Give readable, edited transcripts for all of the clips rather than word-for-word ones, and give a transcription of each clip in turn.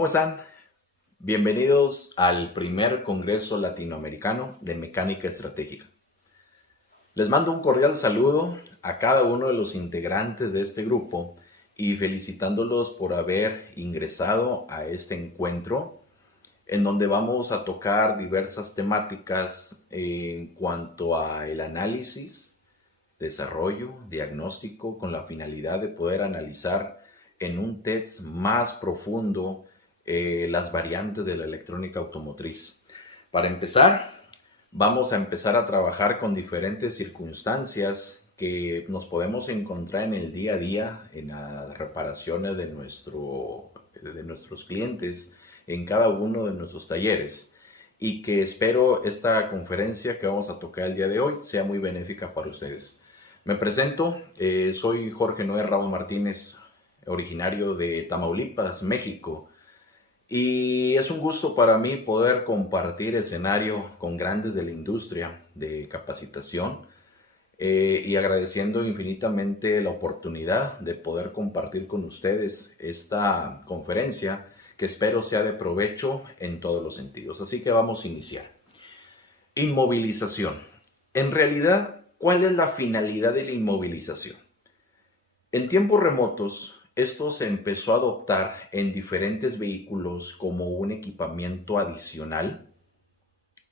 ¿Cómo están? Bienvenidos al primer Congreso Latinoamericano de Mecánica Estratégica. Les mando un cordial saludo a cada uno de los integrantes de este grupo y felicitándolos por haber ingresado a este encuentro en donde vamos a tocar diversas temáticas en cuanto a el análisis, desarrollo, diagnóstico, con la finalidad de poder analizar en un test más profundo las variantes de la electrónica automotriz. Para empezar, vamos a empezar a trabajar con diferentes circunstancias que nos podemos encontrar en el día a día, en las reparaciones de nuestros clientes, en cada uno de nuestros talleres, y que espero esta conferencia que vamos a tocar el día de hoy sea muy benéfica para ustedes. Me presento, soy Jorge Noé Ramos Martínez, originario de Tamaulipas, México, y es un gusto para mí poder compartir escenario con grandes de la industria de capacitación y agradeciendo infinitamente la oportunidad de poder compartir con ustedes esta conferencia que espero sea de provecho en todos los sentidos. Así que vamos a iniciar. Inmovilización. En realidad, ¿cuál es la finalidad de la inmovilización? En tiempos remotos, esto se empezó a adoptar en diferentes vehículos como un equipamiento adicional.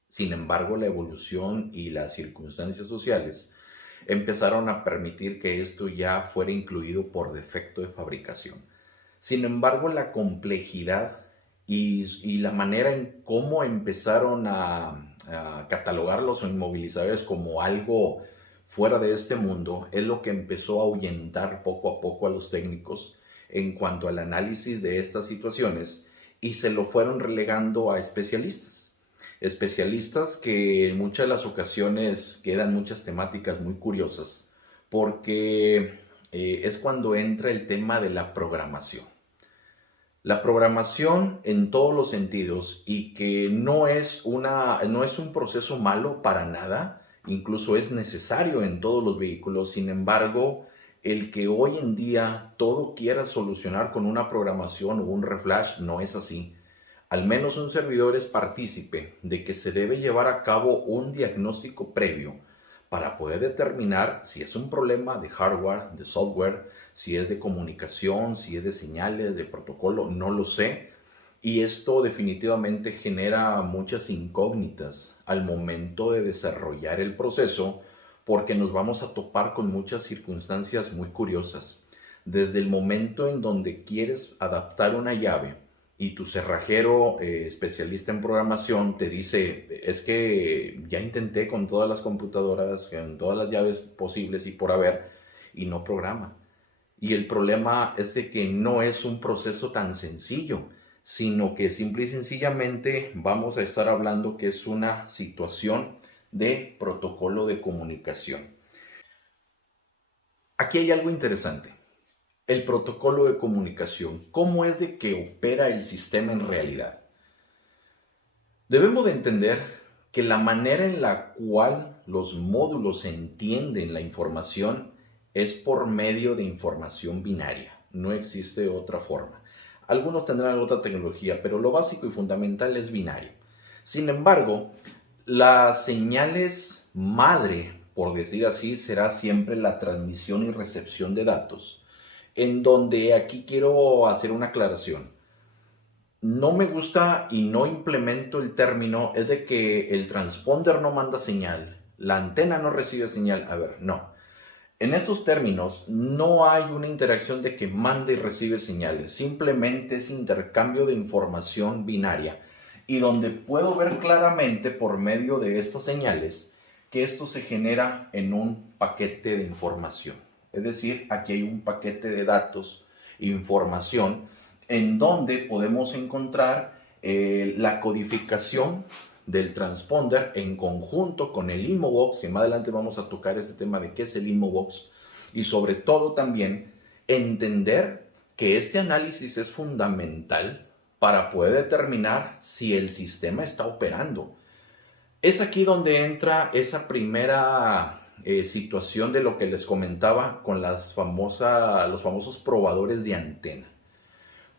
Sin embargo, la evolución y las circunstancias sociales empezaron a permitir que esto ya fuera incluido por defecto de fabricación. Sin embargo, la complejidad y la manera en cómo empezaron a catalogar los inmovilizadores como algo fuera de este mundo es lo que empezó a ahuyentar poco a poco a los técnicos en cuanto al análisis de estas situaciones y se lo fueron relegando a especialistas. Especialistas que en muchas de las ocasiones quedan muchas temáticas muy curiosas porque es cuando entra el tema de la programación. La programación en todos los sentidos y que no es un proceso malo para nada, incluso es necesario en todos los vehículos. Sin embargo, el que hoy en día todo quiera solucionar con una programación o un reflash no es así. Al menos un servidor es partícipe de que se debe llevar a cabo un diagnóstico previo para poder determinar si es un problema de hardware, de software, si es de comunicación, si es de señales, de protocolo, no lo sé. Y esto definitivamente genera muchas incógnitas al momento de desarrollar el proceso porque nos vamos a topar con muchas circunstancias muy curiosas. Desde el momento en donde quieres adaptar una llave y tu cerrajero especialista en programación te dice, es que ya intenté con todas las computadoras, con todas las llaves posibles y por haber, y no programa. Y el problema es de que no es un proceso tan sencillo, sino que simple y sencillamente vamos a estar hablando que es una situación de protocolo de comunicación. Aquí hay algo interesante. El protocolo de comunicación, ¿cómo es de que opera el sistema en realidad? Debemos de entender que la manera en la cual los módulos entienden la información es por medio de información binaria. No existe otra forma. Algunos tendrán otra tecnología, pero lo básico y fundamental es binario. Sin embargo, las señales madre, por decir así, será siempre la transmisión y recepción de datos, en donde aquí quiero hacer una aclaración. No me gusta y no implemento el término es de que el transponder no manda señal, la antena no recibe señal. A ver, no. En estos términos no hay una interacción de que mande y recibe señales, simplemente es intercambio de información binaria y donde puedo ver claramente por medio de estas señales que esto se genera en un paquete de información. Es decir, aquí hay un paquete de datos, información, en donde podemos encontrar la codificación del transponder en conjunto con el InmoBox, y más adelante vamos a tocar este tema de qué es el InmoBox, y sobre todo también entender que este análisis es fundamental para poder determinar si el sistema está operando. Es aquí donde entra esa primera situación de lo que les comentaba con los famosos probadores de antena.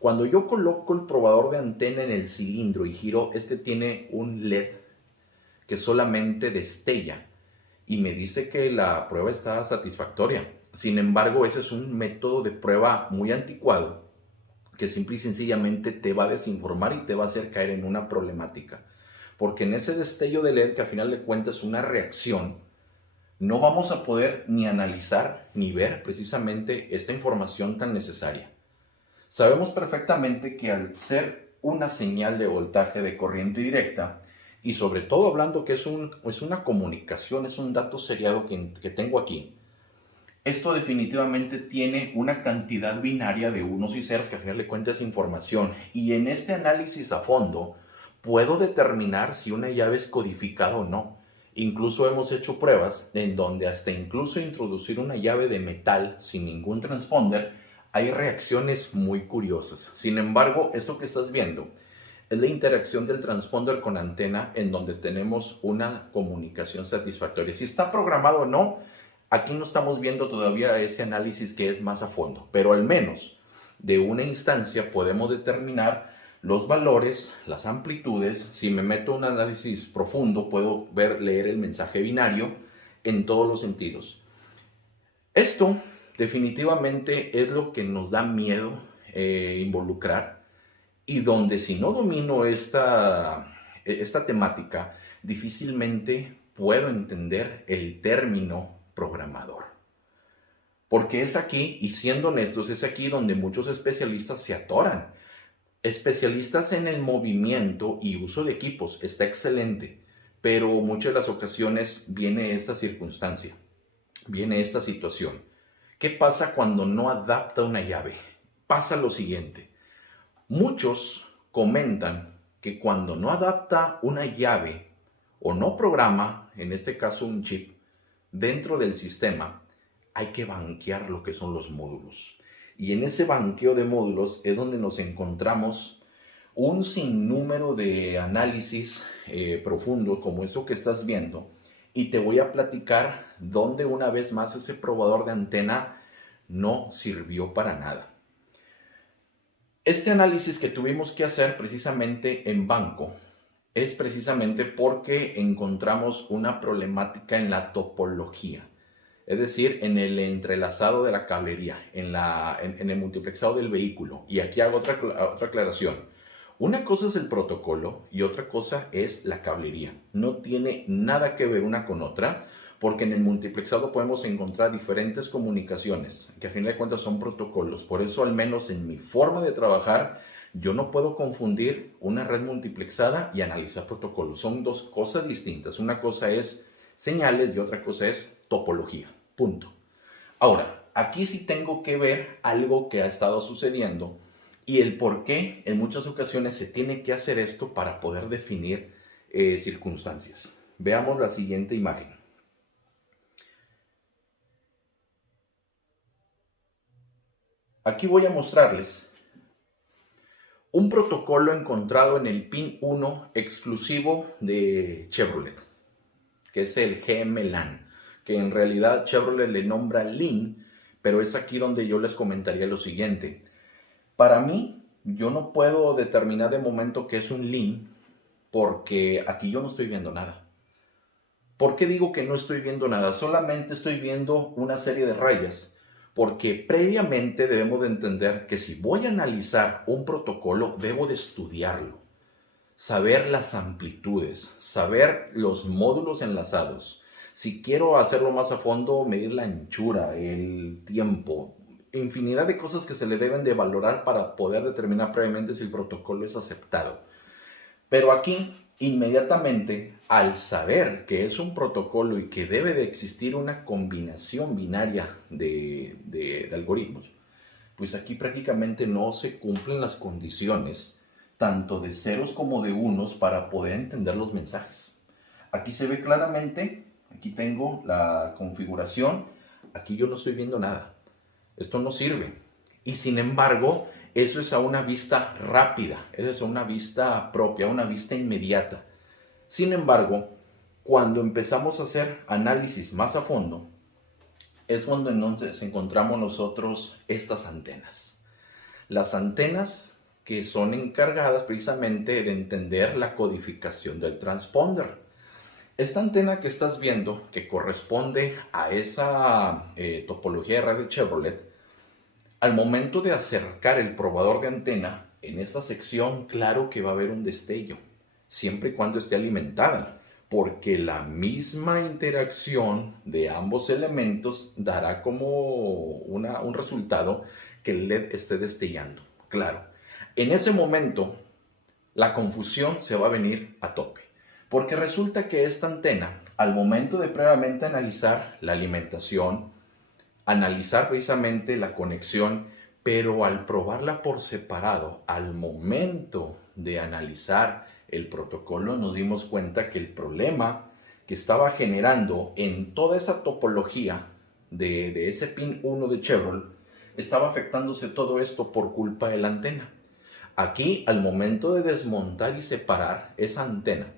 Cuando yo coloco el probador de antena en el cilindro y giro, este tiene un LED que solamente destella y me dice que la prueba está satisfactoria. Sin embargo, ese es un método de prueba muy anticuado que simple y sencillamente te va a desinformar y te va a hacer caer en una problemática. Porque en ese destello de LED, que al final de cuentas es una reacción, no vamos a poder ni analizar ni ver precisamente esta información tan necesaria. Sabemos perfectamente que al ser una señal de voltaje de corriente directa, y sobre todo hablando que es una comunicación, es un dato seriado que tengo aquí, esto definitivamente tiene una cantidad binaria de unos y ceros que al final de cuentas es información. Y en este análisis a fondo puedo determinar si una llave es codificada o no. Incluso hemos hecho pruebas en donde hasta incluso introducir una llave de metal sin ningún transponder, hay reacciones muy curiosas. Sin embargo, esto que estás viendo es la interacción del transponder con antena en donde tenemos una comunicación satisfactoria. Si está programado o no, aquí no estamos viendo todavía ese análisis que es más a fondo, pero al menos de una instancia podemos determinar los valores, las amplitudes. Si me meto en un análisis profundo, puedo leer el mensaje binario en todos los sentidos. Esto definitivamente es lo que nos da miedo involucrar y donde si no domino esta temática, difícilmente puedo entender el término programador. Porque es aquí, y siendo honestos, es aquí donde muchos especialistas se atoran. Especialistas en el movimiento y uso de equipos, está excelente, pero muchas de las ocasiones viene esta circunstancia, viene esta situación. ¿Qué pasa cuando no adapta una llave? Pasa lo siguiente. Muchos comentan que cuando no adapta una llave o no programa, en este caso un chip, dentro del sistema, hay que banquear lo que son los módulos. Y en ese banqueo de módulos es donde nos encontramos un sinnúmero de análisis profundos como eso que estás viendo. Y te voy a platicar donde una vez más ese probador de antena no sirvió para nada. Este análisis que tuvimos que hacer precisamente en banco es precisamente porque encontramos una problemática en la topología. Es decir, en el entrelazado de la cablería, en el multiplexado del vehículo. Y aquí hago otra aclaración. Una cosa es el protocolo y otra cosa es la cablería. No tiene nada que ver una con otra, porque en el multiplexado podemos encontrar diferentes comunicaciones, que a fin de cuentas son protocolos. Por eso, al menos en mi forma de trabajar, yo no puedo confundir una red multiplexada y analizar protocolos. Son dos cosas distintas. Una cosa es señales y otra cosa es topología. Punto. Ahora, aquí sí tengo que ver algo que ha estado sucediendo y el por qué en muchas ocasiones se tiene que hacer esto para poder definir circunstancias. Veamos la siguiente imagen. Aquí voy a mostrarles un protocolo encontrado en el pin 1 exclusivo de Chevrolet, que es el GM-LAN, que en realidad Chevrolet le nombra LIN, pero es aquí donde yo les comentaría lo siguiente. Para mí, yo no puedo determinar de momento que es un LIN, porque aquí yo no estoy viendo nada. ¿Por qué digo que no estoy viendo nada? Solamente estoy viendo una serie de rayas, porque previamente debemos de entender que si voy a analizar un protocolo, debo de estudiarlo, saber las amplitudes, saber los módulos enlazados. Si quiero hacerlo más a fondo, medir la anchura, el tiempo, infinidad de cosas que se le deben de valorar para poder determinar previamente si el protocolo es aceptado. Pero aquí, inmediatamente, al saber que es un protocolo y que debe de existir una combinación binaria de algoritmos, pues aquí prácticamente no se cumplen las condiciones tanto de ceros como de unos para poder entender los mensajes. Aquí se ve claramente, aquí tengo la configuración, aquí yo no estoy viendo nada. Esto no sirve. Y sin embargo, eso es a una vista rápida, eso es a una vista propia, a una vista inmediata. Sin embargo, cuando empezamos a hacer análisis más a fondo, es cuando entonces encontramos nosotros estas antenas. Las antenas que son encargadas precisamente de entender la codificación del transponder. Esta antena que estás viendo, que corresponde a esa topología de red de Chevrolet, al momento de acercar el probador de antena, en esta sección, claro que va a haber un destello, siempre y cuando esté alimentada, porque la misma interacción de ambos elementos dará como un resultado que el LED esté destellando. Claro, en ese momento la confusión se va a venir a tope, porque resulta que esta antena, al momento de previamente analizar la alimentación, analizar precisamente la conexión, pero al probarla por separado, al momento de analizar el protocolo, nos dimos cuenta que el problema que estaba generando en toda esa topología de ese pin 1 de Chevrolet, estaba afectándose todo esto por culpa de la antena. Aquí, al momento de desmontar y separar esa antena,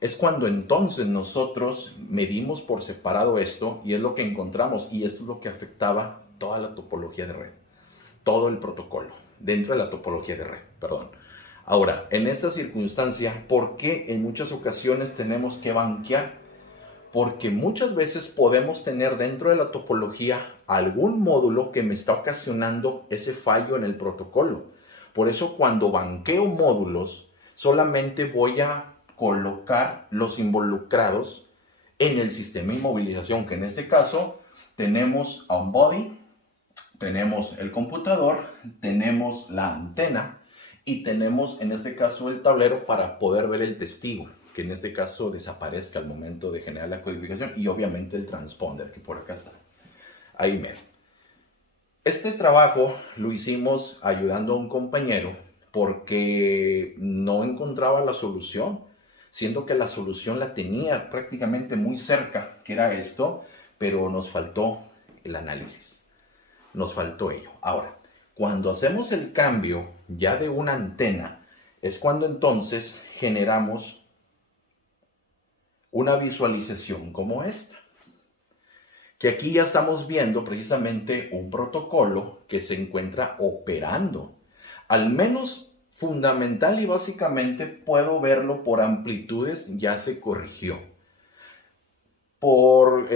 es cuando entonces nosotros medimos por separado esto y es lo que encontramos, y esto es lo que afectaba toda la topología de red, todo el protocolo dentro de la topología de red, perdón. Ahora, en esta circunstancia, ¿por qué en muchas ocasiones tenemos que banquear? Porque muchas veces podemos tener dentro de la topología algún módulo que me está ocasionando ese fallo en el protocolo. Por eso cuando banqueo módulos, solamente voy a colocar los involucrados en el sistema de inmovilización, que en este caso tenemos a un body, tenemos el computador, tenemos la antena y tenemos en este caso el tablero para poder ver el testigo, que en este caso desaparezca al momento de generar la codificación, y obviamente el transponder, que por acá está. Ahí mero. Este trabajo lo hicimos ayudando a un compañero porque no encontraba la solución, siendo que la solución la tenía prácticamente muy cerca, que era esto, pero nos faltó el análisis, nos faltó ello. Ahora, cuando hacemos el cambio ya de una antena, es cuando entonces generamos una visualización como esta, que aquí ya estamos viendo precisamente un protocolo que se encuentra operando. Al menos fundamental y básicamente puedo verlo por amplitudes, ya se corrigió. Por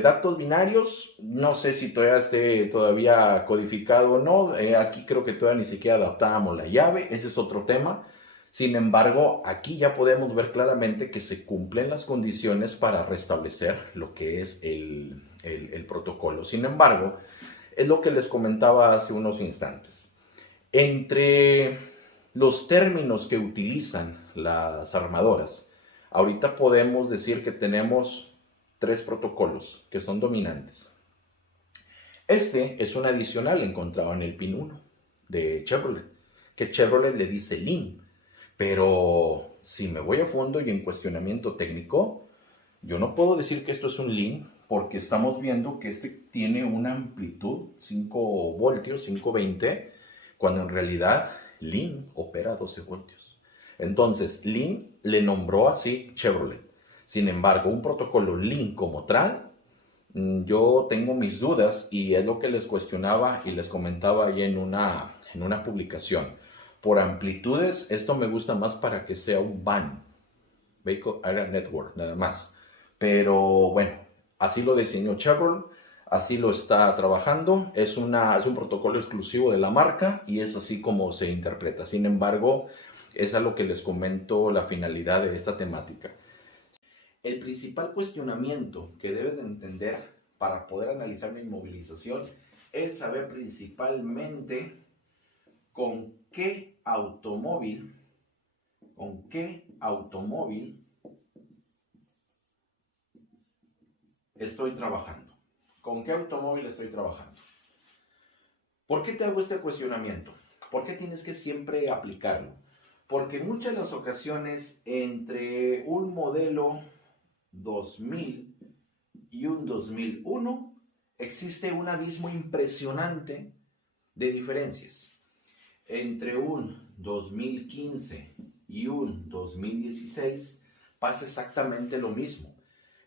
datos binarios, no sé si todavía esté todavía codificado o no. Aquí creo que todavía ni siquiera adaptábamos la llave, ese es otro tema. Sin embargo, aquí ya podemos ver claramente que se cumplen las condiciones para restablecer lo que es el protocolo. Sin embargo, es lo que les comentaba hace unos instantes. Entre los términos que utilizan las armadoras, ahorita podemos decir que tenemos 3 protocolos que son dominantes. Este es un adicional encontrado en el pin 1 de Chevrolet, que Chevrolet le dice LIN. Pero si me voy a fondo y en cuestionamiento técnico, yo no puedo decir que esto es un LIN porque estamos viendo que este tiene una amplitud 5 voltios, 520, cuando en realidad LIN opera a 12 voltios. Entonces, LIN le nombró así Chevrolet. Sin embargo, un protocolo LIN como tal, yo tengo mis dudas y es lo que les cuestionaba y les comentaba ahí en una publicación. Por amplitudes, esto me gusta más para que sea un VAN, Vehicle Area Network, nada más. Pero bueno, así lo diseñó Chevrolet, así lo está trabajando. Es un protocolo exclusivo de la marca y es así como se interpreta. Sin embargo, es a lo que les comento la finalidad de esta temática. El principal cuestionamiento que debes de entender para poder analizar una inmovilización es saber principalmente con qué automóvil estoy trabajando. ¿Con qué automóvil estoy trabajando? ¿Por qué te hago este cuestionamiento? ¿Por qué tienes que siempre aplicarlo? Porque en muchas de las ocasiones entre un modelo 2000 y un 2001 existe un abismo impresionante de diferencias. Entre un 2015 y un 2016 pasa exactamente lo mismo.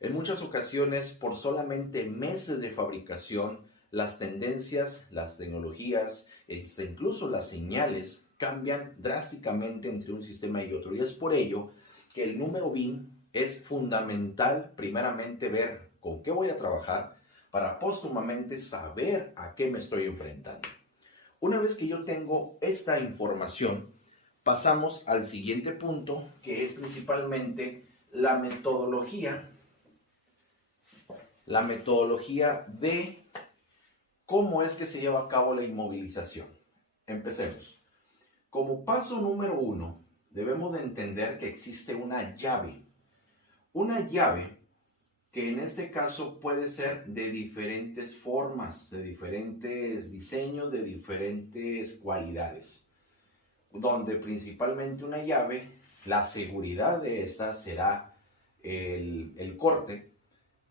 En muchas ocasiones, por solamente meses de fabricación, las tendencias, las tecnologías, incluso las señales cambian drásticamente entre un sistema y otro. Y es por ello que el número BIN es fundamental, primeramente, ver con qué voy a trabajar para póstumamente saber a qué me estoy enfrentando. Una vez que yo tengo esta información, pasamos al siguiente punto, que es principalmente la metodología. La metodología de cómo es que se lleva a cabo la inmovilización. Empecemos. Como paso número 1, debemos de entender que existe una llave. Una llave que en este caso puede ser de diferentes formas, de diferentes diseños, de diferentes cualidades. Donde principalmente una llave, la seguridad de esta será el corte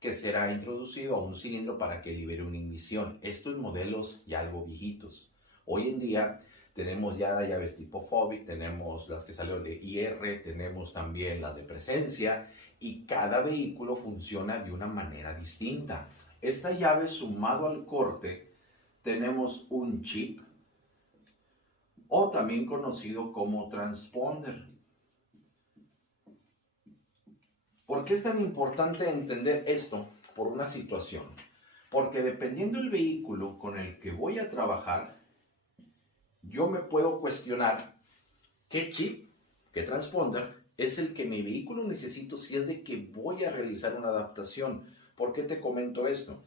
que será introducido a un cilindro para que libere una ignición. Estos modelos ya algo viejitos. Hoy en día tenemos ya llaves tipo FOBI, tenemos las que salieron de IR, tenemos también las de presencia y cada vehículo funciona de una manera distinta. Esta llave, sumado al corte, tenemos un chip o también conocido como transponder. ¿Por qué es tan importante entender esto? Por una situación. Porque dependiendo del vehículo con el que voy a trabajar, yo me puedo cuestionar qué chip, qué transponder es el que mi vehículo necesito si es de que voy a realizar una adaptación. ¿Por qué te comento esto?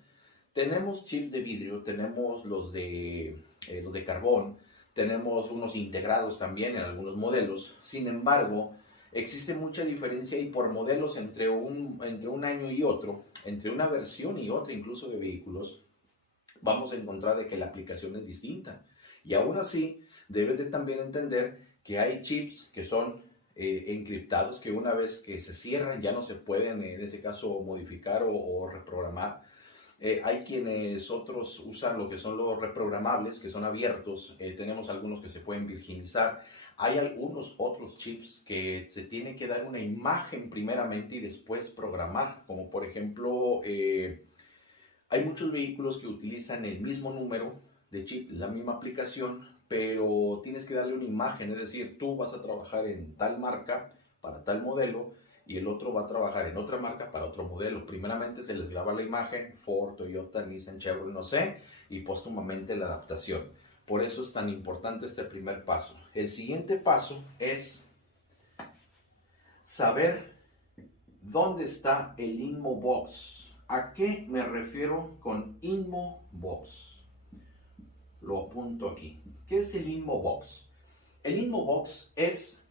Tenemos chips de vidrio, tenemos los de carbón, tenemos unos integrados también en algunos modelos. Sin embargo, existe mucha diferencia y por modelos entre un año y otro, entre una versión y otra incluso de vehículos, vamos a encontrar de que la aplicación es distinta. Y aún así, debes de también entender que hay chips que son encriptados, que una vez que se cierran ya no se pueden, en ese caso, modificar o reprogramar. Hay quienes otros usan lo que son los reprogramables, que son abiertos. Tenemos algunos que se pueden virginizar. Hay algunos otros chips que se tiene que dar una imagen primeramente y después programar, como por ejemplo, hay muchos vehículos que utilizan el mismo número de chip, la misma aplicación, pero tienes que darle una imagen, es decir, tú vas a trabajar en tal marca para tal modelo y el otro va a trabajar en otra marca para otro modelo. Primeramente se les graba la imagen, Ford, Toyota, Nissan, Chevrolet, no sé, y póstumamente la adaptación. Por eso es tan importante este primer paso. El siguiente paso es saber dónde está el InmoBox. ¿A qué me refiero con InmoBox? Lo apunto aquí. ¿Qué es el InmoBox? El InmoBox es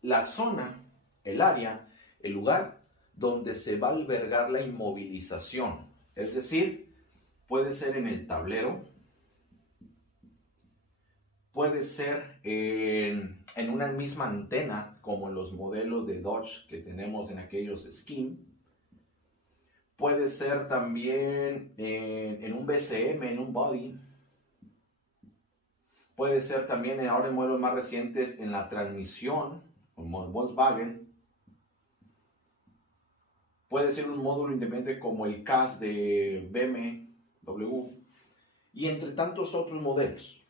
la zona, el área, el lugar donde se va a albergar la inmovilización. Es decir, puede ser en el tablero, puede ser en una misma antena, como en los modelos de Dodge que tenemos en aquellos Skin. Puede ser también en un BCM, en un body. Puede ser también ahora en modelos más recientes en la transmisión, como el Volkswagen. Puede ser un módulo independiente como el CAS de BMW y entre tantos otros modelos.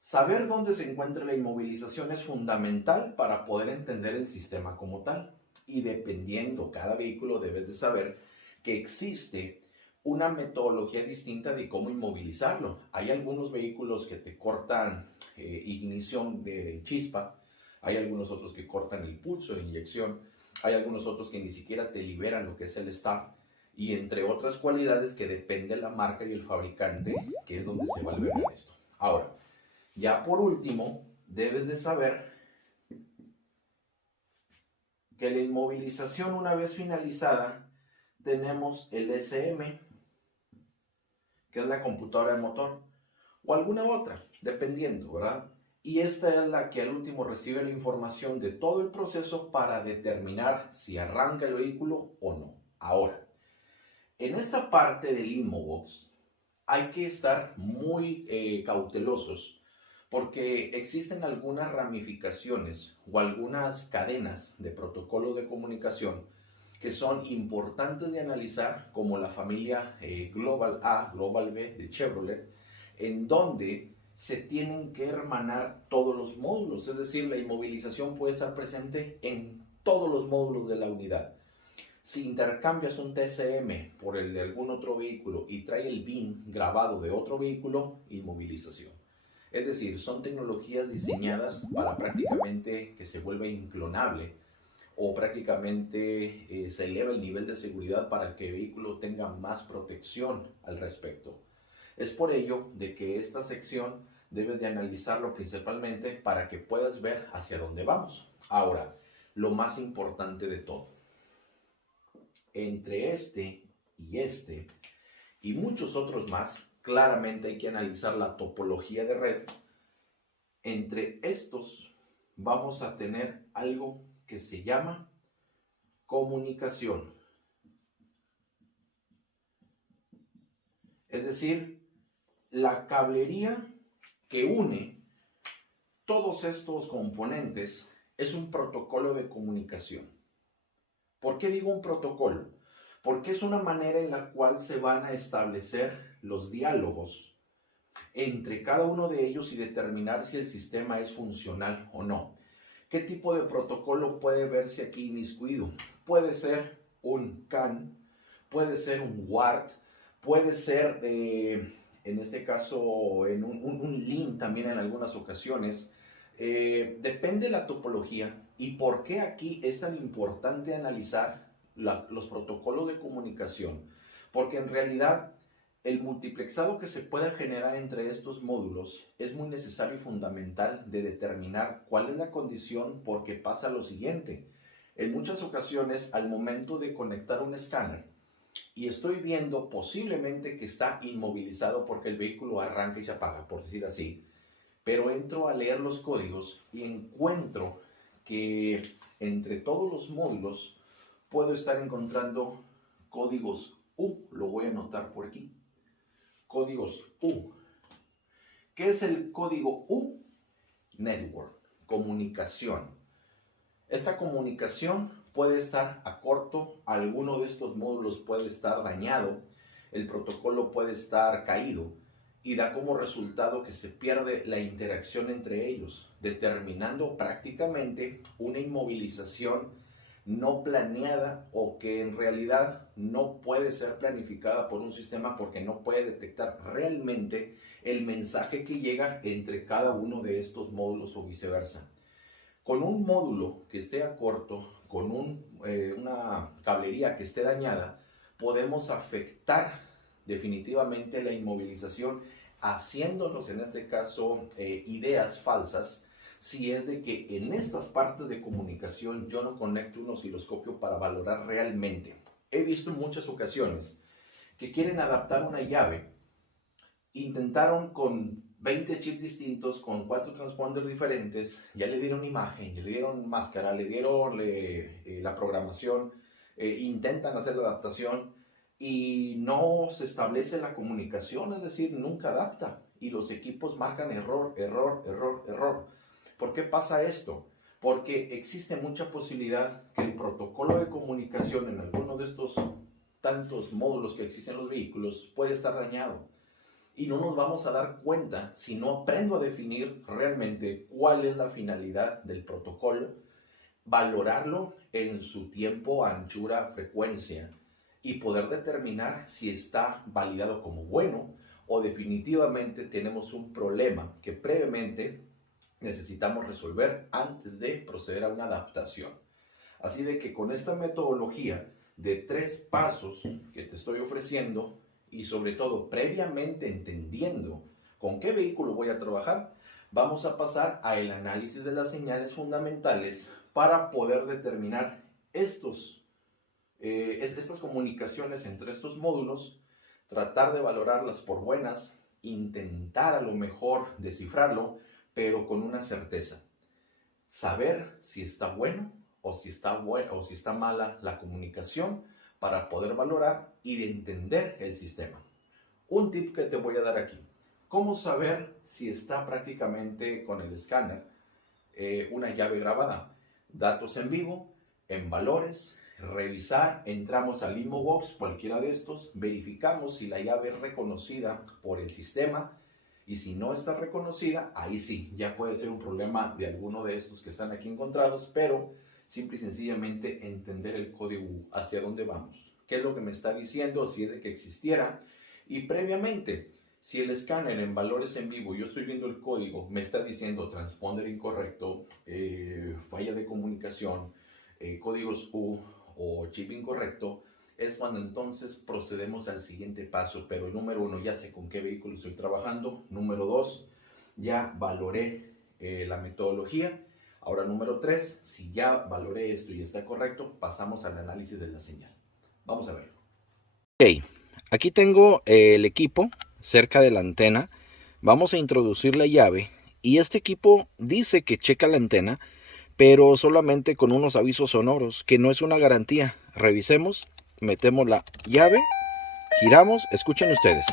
Saber dónde se encuentra la inmovilización es fundamental para poder entender el sistema como tal. Y dependiendo cada vehículo debes de saber que existe una metodología distinta de cómo inmovilizarlo. Hay algunos vehículos que te cortan ignición de chispa, hay algunos otros que cortan el pulso de inyección, hay algunos otros que ni siquiera te liberan lo que es el start, y entre otras cualidades que depende de la marca y el fabricante, que es donde se va a albergar esto. Ahora, ya por último, debes de saber que la inmovilización, una vez finalizada, tenemos el SM, que es la computadora de motor, o alguna otra, dependiendo, ¿verdad? Y esta es la que al último recibe la información de todo el proceso para determinar si arranca el vehículo o no. Ahora, en esta parte del InmoBox hay que estar muy cautelosos, porque existen algunas ramificaciones o algunas cadenas de protocolos de comunicación que son importantes de analizar, como la familia Global A, Global B de Chevrolet, en donde se tienen que hermanar todos los módulos, es decir, la inmovilización puede estar presente en todos los módulos de la unidad. Si intercambias un TCM por el de algún otro vehículo y trae el BIN grabado de otro vehículo, inmovilización. Es decir, son tecnologías diseñadas para prácticamente que se vuelva inclonable o prácticamente se eleva el nivel de seguridad para que el vehículo tenga más protección al respecto. Es por ello de que esta sección debes de analizarlo principalmente para que puedas ver hacia dónde vamos. Ahora, lo más importante de todo. Entre este y muchos otros más, claramente hay que analizar la topología de red. Entre estos vamos a tener algo que se llama comunicación. Es decir, la cablería que une todos estos componentes es un protocolo de comunicación. ¿Por qué digo un protocolo? Porque es una manera en la cual se van a establecer los diálogos entre cada uno de ellos y determinar si el sistema es funcional o no. ¿Qué tipo de protocolo puede verse aquí inmiscuido? Puede ser un CAN, puede ser un WART, puede ser, en este caso, en un LIN también en algunas ocasiones. Depende de la topología. ¿Y por qué aquí es tan importante analizar los protocolos de comunicación? Porque en realidad el multiplexado que se pueda generar entre estos módulos es muy necesario y fundamental de determinar cuál es la condición, porque pasa lo siguiente. En muchas ocasiones, al momento de conectar un escáner y estoy viendo posiblemente que está inmovilizado porque el vehículo arranca y se apaga, por decir así, pero entro a leer los códigos y encuentro que entre todos los módulos puedo estar encontrando códigos U, lo voy a anotar por aquí, códigos U. ¿Qué es el código U? Network, comunicación. Esta comunicación puede estar a corto, alguno de estos módulos puede estar dañado, el protocolo puede estar caído y da como resultado que se pierde la interacción entre ellos, determinando prácticamente una inmovilización no planeada o que en realidad no puede ser planificada por un sistema porque no puede detectar realmente el mensaje que llega entre cada uno de estos módulos o viceversa. Con un módulo que esté a corto, con una cablería que esté dañada, podemos afectar definitivamente la inmovilización, haciéndonos en este caso ideas falsas, si es de que en estas partes de comunicación yo no conecto un osciloscopio para valorar realmente. He visto en muchas ocasiones que quieren adaptar una llave, intentaron con 20 chips distintos, con 4 transponders diferentes, ya le dieron imagen, le dieron máscara, le dieron la programación, intentan hacer la adaptación y no se establece la comunicación, es decir, nunca adapta y los equipos marcan error, error, error, error. ¿Por qué pasa esto? Porque existe mucha posibilidad que el protocolo de comunicación en alguno de estos tantos módulos que existen en los vehículos puede estar dañado. Y no nos vamos a dar cuenta si no aprendo a definir realmente cuál es la finalidad del protocolo, valorarlo en su tiempo, anchura, frecuencia y poder determinar si está validado como bueno o definitivamente tenemos un problema que previamente necesitamos resolver antes de proceder a una adaptación. Así de que con esta metodología de 3 pasos que te estoy ofreciendo, y sobre todo previamente entendiendo con qué vehículo voy a trabajar, vamos a pasar al análisis de las señales fundamentales para poder determinar estas comunicaciones entre estos módulos, tratar de valorarlas por buenas, intentar a lo mejor descifrarlo, pero con una certeza. Saber si está bueno o si está mala la comunicación, para poder valorar y de entender el sistema. Un tip que te voy a dar aquí. ¿Cómo saber si está prácticamente con el escáner una llave grabada? Datos en vivo, en valores, revisar, entramos al InmoBox, cualquiera de estos, verificamos si la llave es reconocida por el sistema, y si no está reconocida, ahí sí, ya puede ser un problema de alguno de estos que están aquí encontrados, pero simple y sencillamente entender el código hacia dónde vamos, qué es lo que me está diciendo, si es de que existiera, y previamente, si el escáner en valores en vivo, yo estoy viendo el código, me está diciendo transponder incorrecto, falla de comunicación, códigos U o chip incorrecto, es cuando entonces procedemos al siguiente paso. Pero número 1, ya sé con qué vehículo estoy trabajando. Número 2, ya valoré la metodología. Ahora número 3, si ya valoré esto y está correcto, pasamos al análisis de la señal. Vamos a verlo. Ok, aquí tengo el equipo cerca de la antena. Vamos a introducir la llave y este equipo dice que checa la antena, pero solamente con unos avisos sonoros, que no es una garantía. Revisemos, metemos la llave, giramos, escuchen ustedes.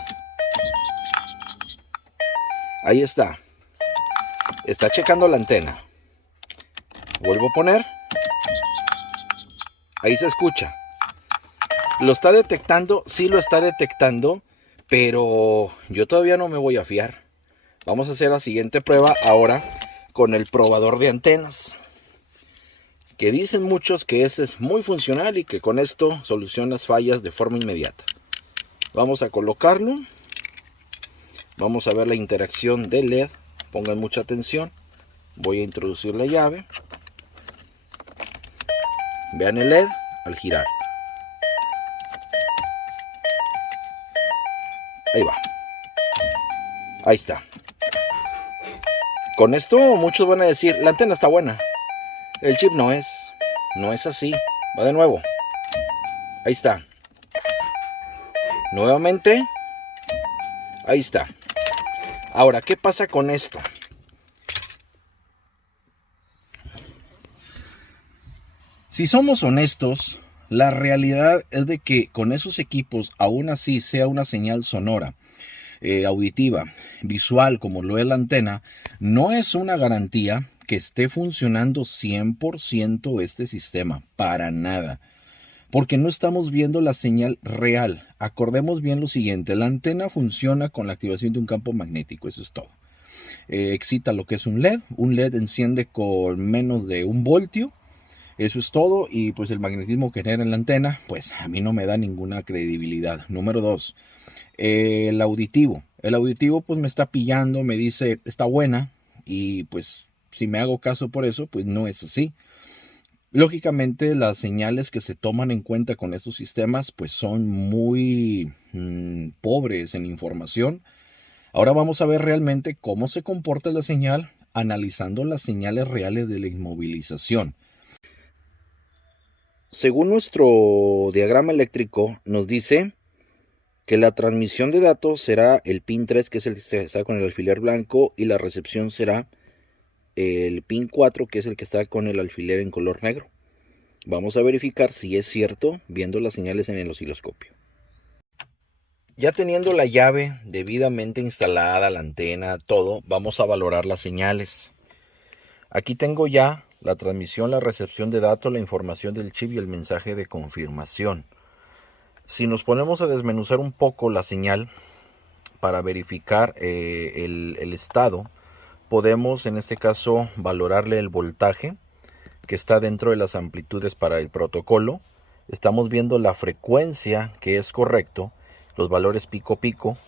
Ahí está checando la antena. Vuelvo a poner, ahí se escucha. ¿Lo está detectando? Sí lo está detectando, pero yo todavía no me voy a fiar. Vamos a hacer la siguiente prueba ahora con el probador de antenas, que dicen muchos que este es muy funcional y que con esto soluciona las fallas de forma inmediata. Vamos a colocarlo. Vamos a ver la interacción del LED. Pongan mucha atención. Voy a introducir la llave. Vean el LED al girar. Ahí va. Ahí está. Con esto muchos van a decir, la antena está buena. El chip no es así. Va de nuevo. Ahí está. Nuevamente. Ahí está. Ahora, ¿qué pasa con esto? Si somos honestos, la realidad es de que con esos equipos, aún así sea una señal sonora, auditiva, visual, como lo es la antena, no es una garantía que esté funcionando 100% este sistema, para nada. Porque no estamos viendo la señal real. Acordemos bien lo siguiente, la antena funciona con la activación de un campo magnético, eso es todo. Excita lo que es un LED enciende con menos de 1 voltio, eso es todo, y pues el magnetismo que genera en la antena, pues a mí no me da ninguna credibilidad. Número 2, el auditivo pues me está pillando, me dice está buena, y pues si me hago caso por eso, pues no es así. Lógicamente las señales que se toman en cuenta con estos sistemas pues son muy pobres en información. Ahora vamos a ver realmente cómo se comporta la señal analizando las señales reales de la inmovilización. Según nuestro diagrama eléctrico nos dice que la transmisión de datos será el pin 3, que es el que está con el alfiler blanco, y la recepción será el pin 4, que es el que está con el alfiler en color negro. Vamos a verificar si es cierto viendo las señales en el osciloscopio. Ya teniendo la llave debidamente instalada, la antena, todo, vamos a valorar las señales. Aquí tengo ya la transmisión, la recepción de datos, la información del chip y el mensaje de confirmación. Si nos ponemos a desmenuzar un poco la señal para verificar el estado, podemos en este caso valorarle el voltaje que está dentro de las amplitudes para el protocolo. Estamos viendo la frecuencia que es correcto, los valores pico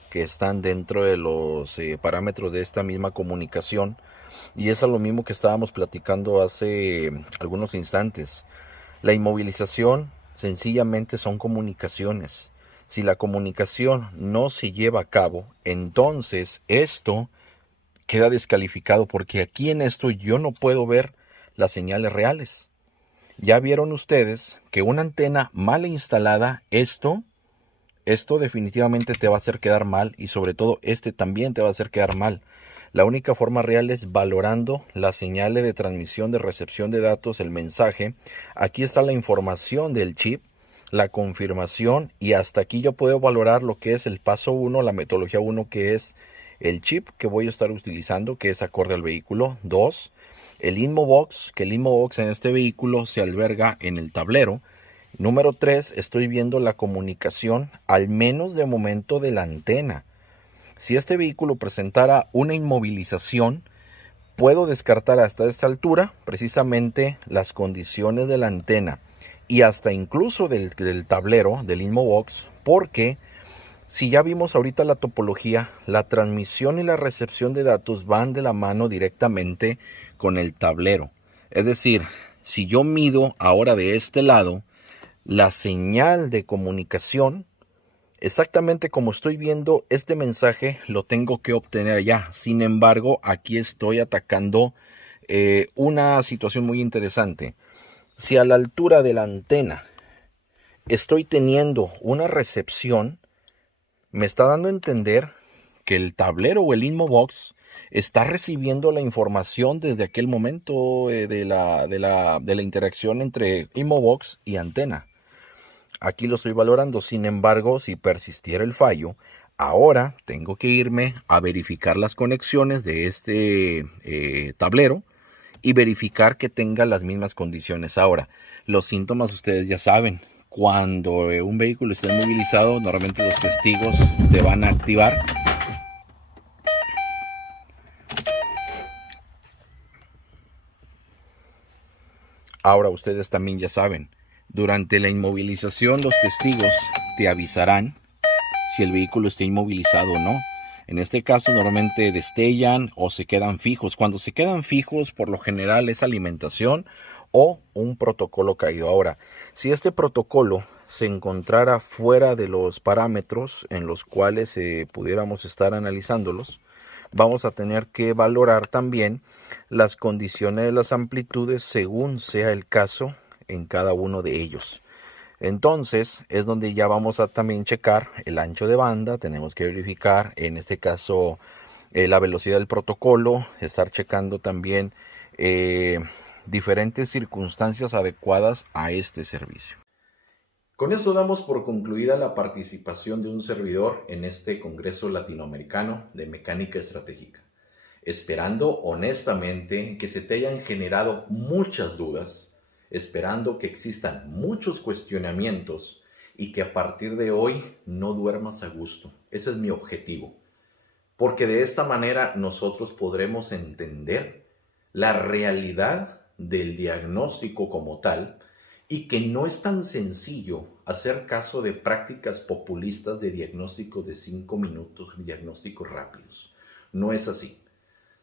que están dentro de los parámetros de esta misma comunicación, y es lo mismo que estábamos platicando hace algunos instantes. La inmovilización sencillamente son comunicaciones. Si la comunicación no se lleva a cabo, entonces esto queda descalificado, porque aquí en esto yo no puedo ver las señales reales. Ya vieron ustedes que una antena mal instalada, esto definitivamente te va a hacer quedar mal, y sobre todo este también te va a hacer quedar mal. La única forma real es valorando las señales de transmisión, de recepción de datos, el mensaje. Aquí está la información del chip, la confirmación, y hasta aquí yo puedo valorar lo que es el paso 1, la metodología 1, que es el chip que voy a estar utilizando, que es acorde al vehículo. 2, el InmoBox, que el InmoBox en este vehículo se alberga en el tablero, Número 3, estoy viendo la comunicación, al menos de momento, de la antena. Si este vehículo presentara una inmovilización, puedo descartar hasta esta altura precisamente las condiciones de la antena y hasta incluso del tablero, del Inmobox, porque si ya vimos ahorita la topología, la transmisión y la recepción de datos van de la mano directamente con el tablero. Es decir, si yo mido ahora de este lado, la señal de comunicación, exactamente como estoy viendo este mensaje, lo tengo que obtener allá. Sin embargo, aquí estoy atacando una situación muy interesante. Si a la altura de la antena estoy teniendo una recepción, me está dando a entender que el tablero o el Inmobox está recibiendo la información desde aquel momento de la interacción entre Inmobox y antena. Aquí lo estoy valorando. Sin embargo, si persistiera el fallo, ahora tengo que irme a verificar las conexiones de este tablero y verificar que tenga las mismas condiciones. Ahora, los síntomas ustedes ya saben. Cuando un vehículo está inmovilizado, normalmente los testigos te van a activar. Ahora ustedes también ya saben, durante la inmovilización los testigos te avisarán si el vehículo está inmovilizado o no. En este caso normalmente destellan o se quedan fijos. Cuando se quedan fijos, por lo general es alimentación o un protocolo caído. Ahora, si este protocolo se encontrara fuera de los parámetros en los cuales pudiéramos estar analizándolos, vamos a tener que valorar también las condiciones de las amplitudes según sea el caso en cada uno de ellos. Entonces es donde ya vamos a también checar el ancho de banda. Tenemos que verificar en este caso la velocidad del protocolo, estar checando también diferentes circunstancias adecuadas a este servicio. Con esto damos por concluida la participación de un servidor en este Congreso Latinoamericano de Mecánica Estratégica, esperando honestamente que se te hayan generado muchas dudas, esperando que existan muchos cuestionamientos y que a partir de hoy no duermas a gusto. Ese es mi objetivo, porque de esta manera nosotros podremos entender la realidad del diagnóstico como tal y que no es tan sencillo hacer caso de prácticas populistas de diagnósticos de 5 minutos, diagnósticos rápidos. No es así.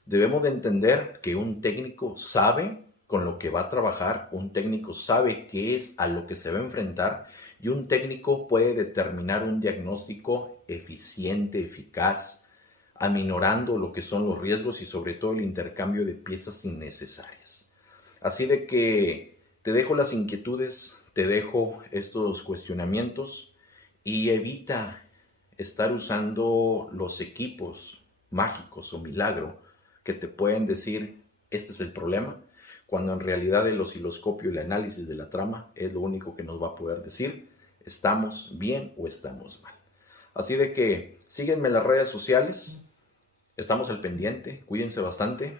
Debemos de entender que un técnico sabe con lo que va a trabajar, un técnico sabe qué es a lo que se va a enfrentar y un técnico puede determinar un diagnóstico eficiente, eficaz, aminorando lo que son los riesgos y sobre todo el intercambio de piezas innecesarias. Así de que te dejo las inquietudes, te dejo estos cuestionamientos y evita estar usando los equipos mágicos o milagro que te pueden decir este es el problema, cuando en realidad el osciloscopio y el análisis de la trama es lo único que nos va a poder decir estamos bien o estamos mal. Así de que síguenme en las redes sociales, estamos al pendiente, cuídense bastante.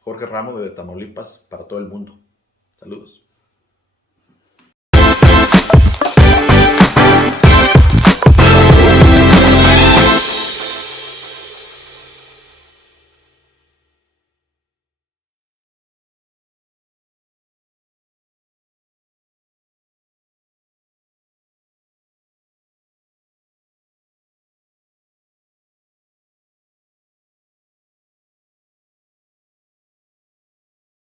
Jorge Ramos de Tamaulipas para todo el mundo. Saludos.